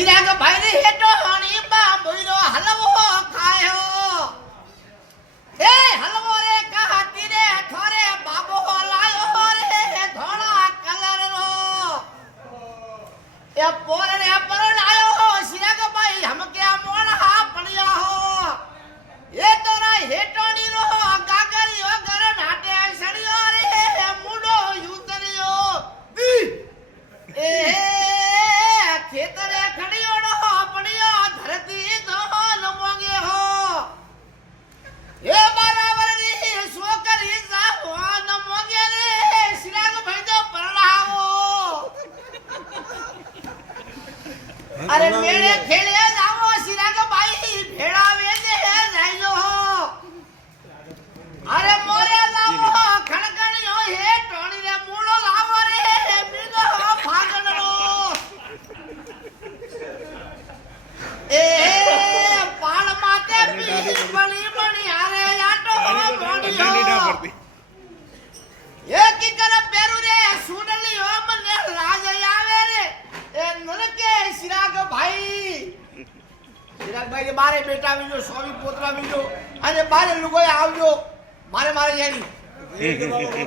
ચિરાગ ભાઈ ની હેટો હણી બા બોઈલો હલવો ખાયો એ હલવો રે કહાતી રે થોરે બાબો લાયો રે ધોળા કલર રો એ પોર રે પરણાયો ચિરાગ ભાઈ હમ કે મોણા પડ્યા હો એ તો રા હેટોણી રો ગાગરિયો ઘર નાટે સડિયો રે મુડો યુતરિયો એ ખેતરે ખડિયોડો પડ્યો ધરતી ધોલ મોગે હો એ બરાબર ની છોકરી જાવાન મોગે રે ચિરાગ ભાઈ તો પરણાવો અરે મેળે ખેલે જાવો ચિરાગ ભાઈ ભેળાવે દે જાયો હો અરે મોરે લાવો ખણકણ્યો હે ટોણી રે મૂળો લાવો રે બીજો ફાગણનો એ પાળ માતે પી બળી બળી આરે આટો મોડીયો એ કી કરે પેરુ રે સુડલી હો મને લાજ આવે રે એ નરકે ચિરાગ ભાઈ ને બારે બેટા બીજો સોવી પોતરા બીજો અને બારે લુગોય આવજો મારે જેની